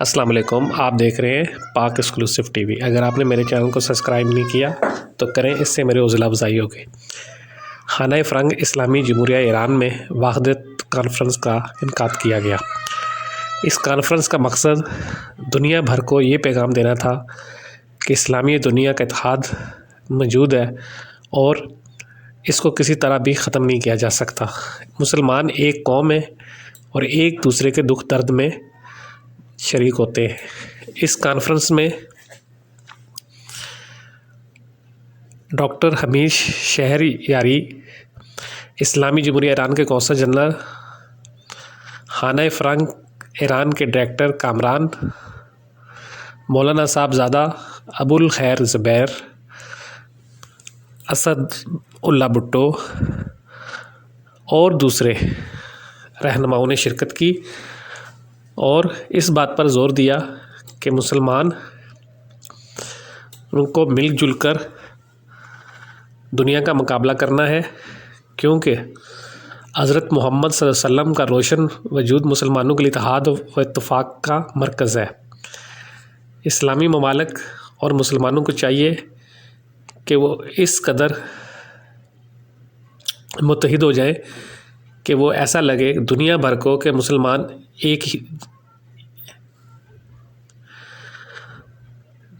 السلام علیکم، آپ دیکھ رہے ہیں پاک ایکسکلوسیو ٹی وی۔ اگر آپ نے میرے چینل کو سبسکرائب نہیں کیا تو کریں، اس سے میرے حوصلہ افزائی ہوگی۔ خانہ فرنگ اسلامی جمہوریہ ایران میں وحدت کانفرنس کا انعقاد کیا گیا۔ اس کانفرنس کا مقصد دنیا بھر کو یہ پیغام دینا تھا کہ اسلامی دنیا کا اتحاد موجود ہے اور اس کو کسی طرح بھی ختم نہیں کیا جا سکتا۔ مسلمان ایک قوم ہے اور ایک دوسرے کے دکھ درد میں شریک ہوتے ہیں۔ اس کانفرنس میں ڈاکٹر حمید شہریاری، اسلامی جمہوریہ ایران کے قونصل جنرل، خانہ فرنگ ایران کے ڈائریکٹر کامران، مولانا صاحب زادہ ابو الخیر زبیر، اسد اللہ بھٹو اور دوسرے رہنماؤں نے شرکت کی اور اس بات پر زور دیا کہ مسلمان ان کو مل جل کر دنیا کا مقابلہ کرنا ہے، کیونکہ حضرت محمد صلی اللہ علیہ وسلم کا روشن وجود مسلمانوں کے لیے اتحاد و اتفاق کا مرکز ہے۔ اسلامی ممالک اور مسلمانوں کو چاہیے کہ وہ اس قدر متحد ہو جائیں کہ وہ ایسا لگے دنیا بھر کو کہ مسلمان ایک ہی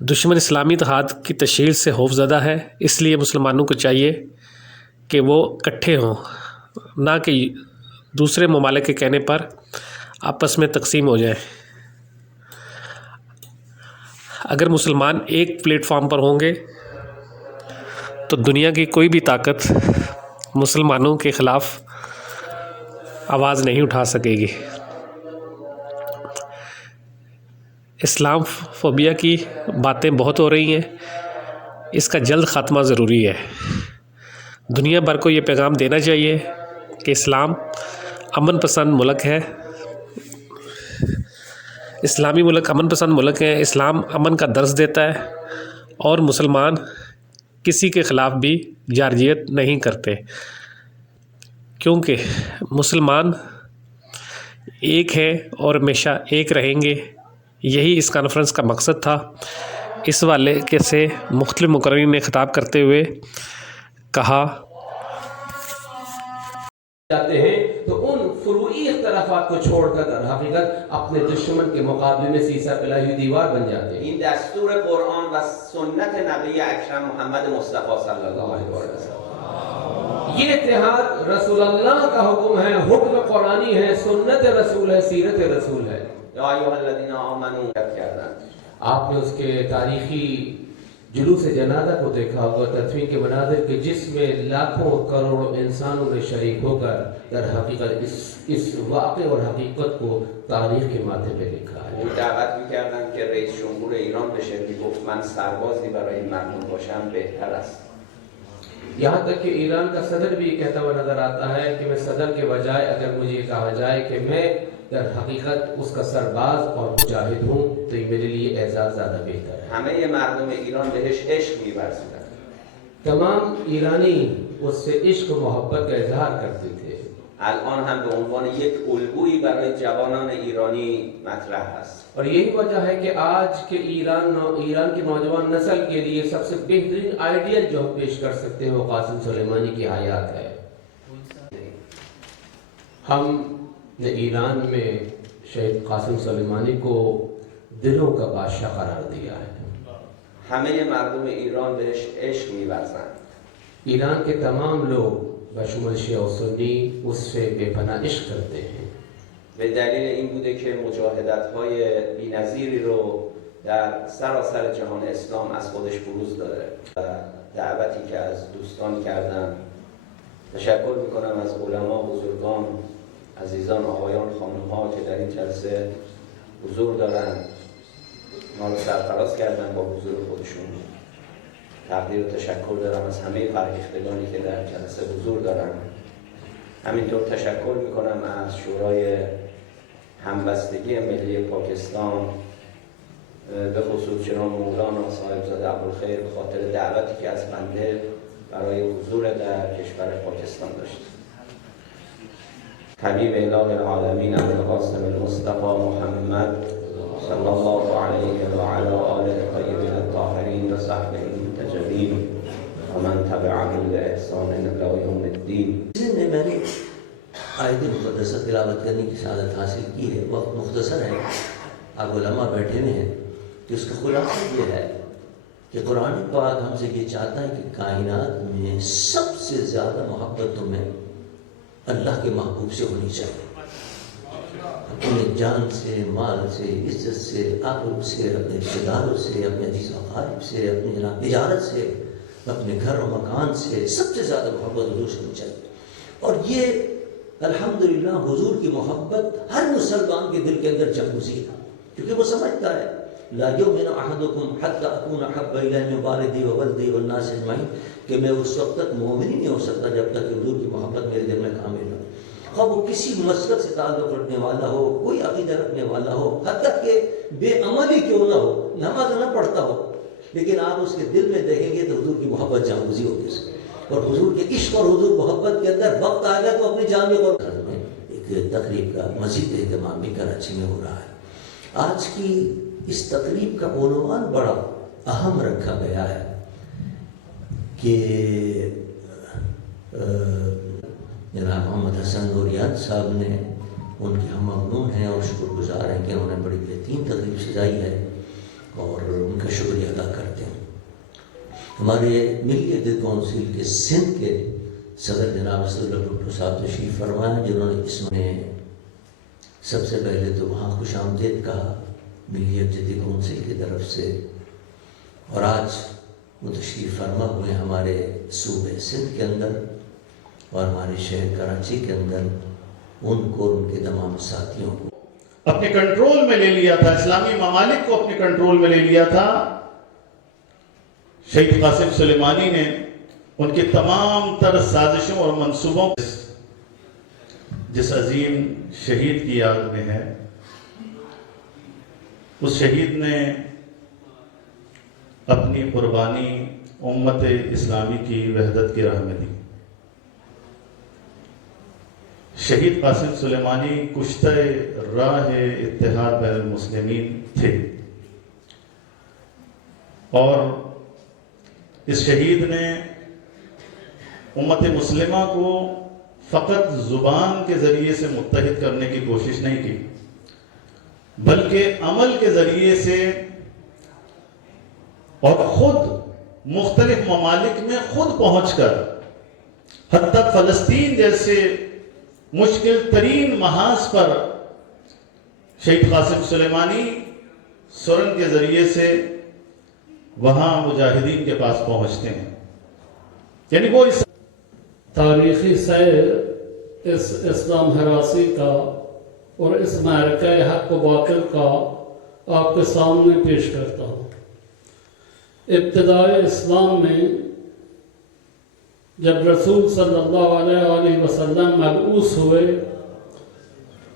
دشمن اسلامی اتحاد کی تشہیر سے خوفزدہ ہے۔ اس لیے مسلمانوں کو چاہیے کہ وہ اکٹھے ہوں، نہ کہ دوسرے ممالک کے کہنے پر آپس میں تقسیم ہو جائیں۔ اگر مسلمان ایک پلیٹ فارم پر ہوں گے تو دنیا کی کوئی بھی طاقت مسلمانوں کے خلاف آواز نہیں اٹھا سکے گی۔ اسلام فوبیا کی باتیں بہت ہو رہی ہیں، اس کا جلد خاتمہ ضروری ہے۔ دنیا بھر کو یہ پیغام دینا چاہیے کہ اسلام امن پسند ملک ہے، اسلامی ملک امن پسند ملک ہے، اسلام امن کا درس دیتا ہے اور مسلمان کسی کے خلاف بھی جارحیت نہیں کرتے، کیونکہ مسلمان ایک ہیں اور ہمیشہ ایک رہیں گے۔ یہی اس کانفرنس کا مقصد تھا۔ اس حوالے سے مختلف مقررین نے خطاب کرتے ہوئے کہا جاتے ہیں تو ان فروعی اختلافات کو چھوڑ کر در حقیقت اپنے دشمن کے مقابلے میں سیسا پلائی ہوئی دیوار بن جاتے ہیں۔ این دستور قرآن و سنت نبی اکرم محمد مصطفی صلی اللہ علیہ وسلم، یہ اتحاد رسول اللہ کا حکم ہے، حکم قرآنی ہے، سنت رسول ہے، سیرت رسول ہے۔ یا ایها الذین آمنوا کردن۔ آپ نے اس کے تاریخی جلوس جنازہ کو دیکھا ہوگا، تدفین کے مناظر کے جس میں لاکھوں کروڑوں انسانوں نے شریک ہو کر در حقیقت اس واقع اور حقیقت کو تاریخ کے ماتھے پہ لکھا ہے۔ اون دعوت میکردن که رئیس جمهور ایران بشه، میگفت من سربازی برای این مردم باشم بهتر است۔ یہاں تک کہ ایران کا صدر بھی کہتا ہوا نظر آتا ہے کہ میں صدر کے بجائے اگر مجھے یہ کہا جائے کہ میں در حقیقت اس کا سرباز اور مجاہد ہوں تو یہ میرے لیے اعزاز زیادہ بہتر ہے۔ همه مردم ایران بهش عشق می‌ورزیدن۔ تمام ایرانی اس سے عشق و محبت کا اظہار کرتے تھے۔ الان هم به عنوان یک الگویی برای جوانان ایرانی مطرح است۔ اور یہی وجہ ہے کہ آج کے ایران کی نوجوان نسل کے لیے سب سے بہترین آئیڈیل جو ہم پیش کر سکتے ہیں وہ قاسم سلیمانی کی حیات ہے۔ ہم نے ایران میں شہید قاسم سلیمانی کو دلوں کا بادشاہ قرار دیا ہے۔ همه مردم ایران بهش عشق می‌ورزند۔ ایران کے تمام لوگ بشمول شیعہ و سنی اس سے بے پناہ عشق کرتے ہیں۔ به دلیل این بوده که مجاهدت‌های بی‌نظیری رو در سراسر جهان اسلام از خودش بروز داده و دعوتی که از دوستان کردن، تشکر می‌کنم از علما، بزرگان، عزیزان، آقایان، خانم‌ها که در این جلسه حضور دارن، ما رو سرفراز کردن با حضور خودشون. تقدیر و تشکر دارم از همه فرهیختگانی که در جلسه حضور دارن. همینطور تشکر میکنم از شورای همبستگی ملی پاکستان، به خصوص جناب مولانا صاحبزاده ابوالخیر به خاطر دعوتی که از بنده برای حضور در کشور پاکستان داشت. حبیب اله العالمین ابوالقاسم المصطفى محمد صلی اللہ علیہ وعلی آلہ الطیبین الطاہرین وصحبہ المنتجبین ومن تبعهم بإحسان إلى يوم الدین۔ میں نے آیت مقدسہ تلاوت کرنے کی سعادت حاصل کی ہے، وقت مختصر ہے، اب علماء بیٹھے ہوئے ہیں، کہ اس کا خلاصہ یہ ہے کہ قرآن پاک ہم سے یہ چاہتا ہے کہ کائنات میں سب سے زیادہ محبت تمہیں اللہ کے محبوب سے ہونی چاہیے، اپنے جان سے، مال سے، عزت سے، عقل سے، اپنے رشتہ داروں سے، اپنے عزیز و اقارب سے، اپنی جناب تجارت سے، اپنے گھر و مکان سے، سب سے زیادہ محبت حضور سے ہونی چاہیے۔ اور یہ الحمدللہ حضور کی محبت ہر مسلمان کے دل کے اندر جگوزی ہے، کیونکہ وہ سمجھتا ہے لا یؤمن احدکم حتی اکون احب الیہ من والدی وولدی والناس اجمعین، کہ میں اس وقت تک مومن ہی نہیں ہو سکتا جب تک کہ حضور کی محبت میرے دل میں کامل ہو، خواہ وہ کسی مسلک سے تعلق رکھنے والا ہو، کوئی عقیدہ رکھنے والا ہو، حتیٰ کہ بے عمل ہی کیوں نہ ہو، نماز نہ پڑھتا ہو، لیکن آپ اس کے دل میں دیکھیں گے تو حضور کی محبت جاگوزی ہوگی اس کی، اور حضور کے عشق اور حضور محبت کے اندر وقت آئے گا تو اپنی جان میں ایک تقریب کا مزید اہتمام بھی کراچی میں ہو رہا ہے۔ آج کی اس تقریب کا عنوان بڑا اہم رکھا گیا ہے کہ جناب محمد حسن نوریان صاحب نے، ان کے ہم ممنون ہیں اور شکر گزار ہیں کہ انہوں نے بڑی بہترین تقریب سجائی ہے اور ان کا شکریہ ادا کرتے ہیں۔ ہمارے ملی عہد کونسل کے سندھ کے صدر جناب اسد اللہ بھٹو صاحب تشریف فرما ہیں، جنہوں نے اس میں سب سے پہلے تو وہاں خوش آمدید کہا ملی عہد کونسل کی طرف سے، اور آج وہ تشریف فرما ہوئے ہمارے صوبے سندھ کے اندر اور ہمارے شہر کراچی کے اندر، ان کو اور ان کے تمام ساتھیوں کو اپنے کنٹرول میں لے لیا تھا، اسلامی ممالک کو اپنے کنٹرول میں لے لیا تھا۔ شہید قاسم سلیمانی نے ان کی تمام تر سازشوں اور منصوبوں جس عظیم شہید کی یاد میں ہے، اس شہید نے اپنی قربانی امت اسلامی کی وحدت کی راہ میں دی۔ شہید قاسم سلیمانی کشتہ راہ اتحاد بین المسلمین تھے، اور اس شہید نے امت مسلمہ کو فقط زبان کے ذریعے سے متحد کرنے کی کوشش نہیں کی، بلکہ عمل کے ذریعے سے اور خود مختلف ممالک میں خود پہنچ کر حتی فلسطین جیسے مشکل ترین محاذ پر شہید قاسم سلیمانی سرنگ کے ذریعے سے وہاں مجاہدین کے پاس پہنچتے ہیں، یعنی وہ اس تاریخی سیر اس اسلام ہراسی کا اور اس معرکہ حق و باطل کا آپ کے سامنے پیش کرتا ہوں۔ ابتدائے اسلام میں جب رسول صلی اللہ علیہ وسلم مبعوث ہوئے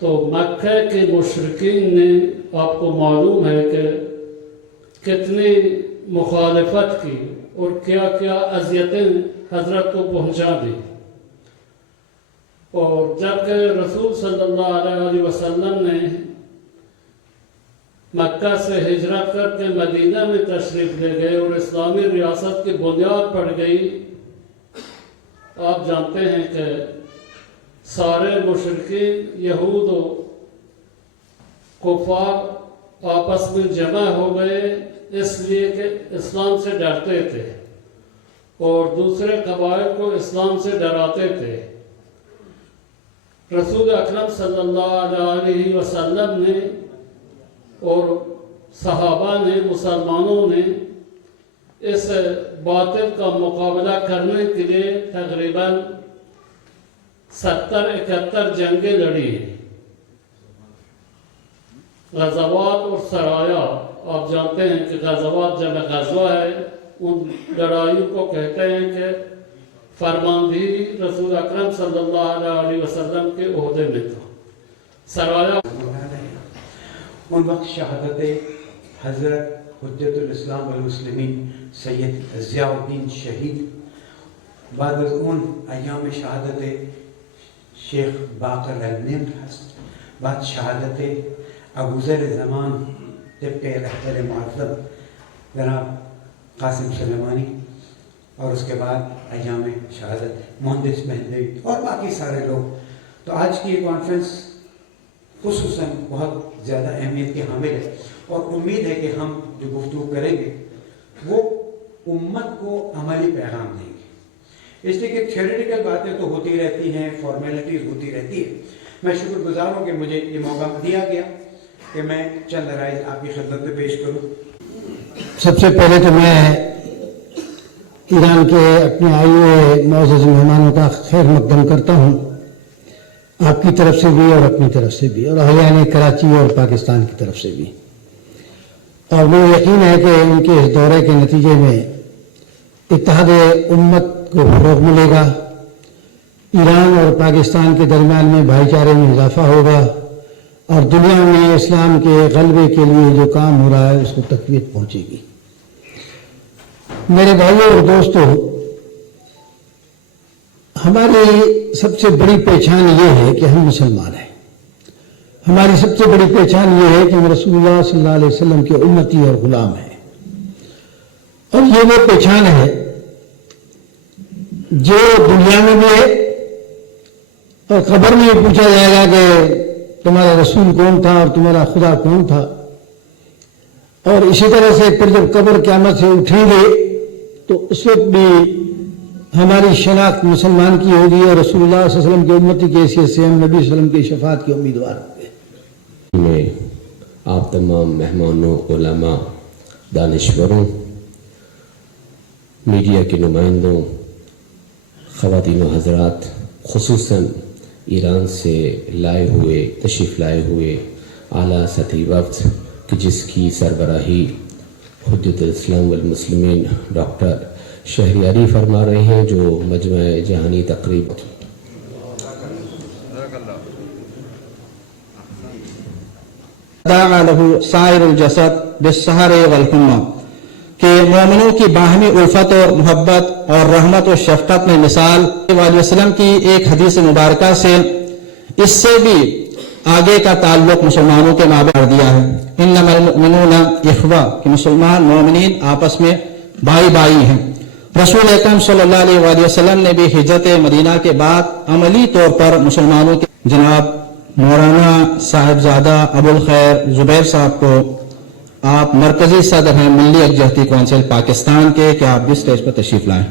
تو مکہ کے مشرکین نے، آپ کو معلوم ہے کہ کتنی مخالفت کی اور کیا کیا اذیتیں حضرت کو پہنچا دی، اور جب کہ رسول صلی اللہ علیہ وسلم نے مکہ سے ہجرت کر کے مدینہ میں تشریف لے گئے اور اسلامی ریاست کی بنیاد پڑ گئی، آپ جانتے ہیں کہ سارے مشرکین یہود و کفار آپس میں جمع ہو گئے، اس لیے کہ اسلام سے ڈرتے تھے اور دوسرے قبائل کو اسلام سے ڈراتے تھے۔ رسول اکرم صلی اللہ علیہ وسلم نے اور صحابہ نے، مسلمانوں نے اس باطل کا مقابلہ کرنے کے لیے تقریباً 70-71 جنگیں لڑی ہیں، غزوات اور سرایا۔ آپ جانتے ہیں کہ غزوات جمع غزوہ ہے، ان لڑائیوں کو کہتے ہیں کہ فرماندہی رسول اکرم صلی اللہ علیہ وسلم کے عہدے میں تھا۔ سرایا ان وقت شہادت حضرت حجت الاسلام والمسلمین سید ضیاء الدین شہید، بعد از اون ایام شہادت شیخ باقر النمر هست، بعد شهادت ابوذر زمان طبق رہبر معظم جناب قاسم سلیمانی اور اس کے بعد ایام شہادت مہندس مہندوی اور باقی سارے لوگ. تو آج کی یہ کانفرنس خصوصاً بہت زیادہ اہمیت کی حامل ہے اور امید ہے کہ ہم جو گفتگو کریں گے وہ امت کو عملی پیغام دیں گے. اس لیے کہ تھیوریٹیکل باتیں تو ہوتی رہتی ہیں، فارمیلٹیز ہوتی رہتی ہے. میں شکر گزار ہوں کہ مجھے یہ موقع دیا گیا کہ میں چند رائز آپ کی خدمت میں پیش کروں. سب سے پہلے تو میں ایران کے اپنے آئے ہوئے معزز مہمانوں کا خیر مقدم کرتا ہوں، آپ کی طرف سے بھی اور اپنی طرف سے بھی، اور اہلیان کراچی اور پاکستان کی طرف سے بھی. اور مجھے یقین ہے کہ ان کے اس دورے کے نتیجے میں اتحاد امت کو فروغ ملے گا، ایران اور پاکستان کے درمیان میں بھائی چارے میں اضافہ ہوگا، اور دنیا میں اسلام کے غلبے کے لیے جو کام ہو رہا ہے اس کو تقویت پہنچے گی. میرے بھائیوں اور دوستو، ہماری سب سے بڑی پہچان یہ ہے کہ ہم مسلمان ہیں. ہماری سب سے بڑی پہچان یہ ہے کہ ہم رسول اللہ صلی اللہ علیہ وسلم کے امتی اور غلام ہیں. اور یہ وہ پہچان ہے جو دنیا میں بھی ہے اور قبر میں بھی پوچھا جائے گا کہ تمہارا رسول کون تھا اور تمہارا خدا کون تھا. اور اسی طرح سے پھر جب قبر قیامت سے اٹھیں گے تو اس وقت بھی ہماری شناخت مسلمان کی ہوگی اور رسول اللہ صلی اللہ علیہ وسلم کی امتی کی حیثیت سے ہم نبی صلی اللہ علیہ وسلم کی شفاعت کے امیدوار ہوں گے. میں آپ تمام مہمانوں، علماء، دانشوروں، میڈیا کے نمائندوں، خواتین و حضرات، خصوصاً ایران سے تشریف لائے ہوئے اعلیٰ سطحی وفد کہ جس کی سربراہی حجت الاسلام والمسلمین ڈاکٹر شہریاری فرما رہے ہیں، جو مجمع جہانی تقریب داعا له سائر الجسد بالسحر والحمى کہ مومنوں کی باہمی الفت اور محبت اور رحمت و شفقت میں مثال علیہ وسلم کی ایک حدیث مبارکہ سے اس سے بھی آگے کا تعلق مسلمانوں کے مابین کر دیا ہے. انما المؤمنون اخوہ کہ مسلمان مومنین آپس میں بھائی بھائی ہیں. رسول اکرم صلی اللہ علیہ وآلہ وسلم نے بھی ہجرت مدینہ کے بعد عملی طور پر مسلمانوں کے جناب مولانا صاحبزادہ ابوالخیر زبیر صاحب کو آپ مرکزی صدر ہیں ملی یکجہتی کونسل پاکستان کے، کہ آپ بھی اسٹیج پر تشریف لائیں.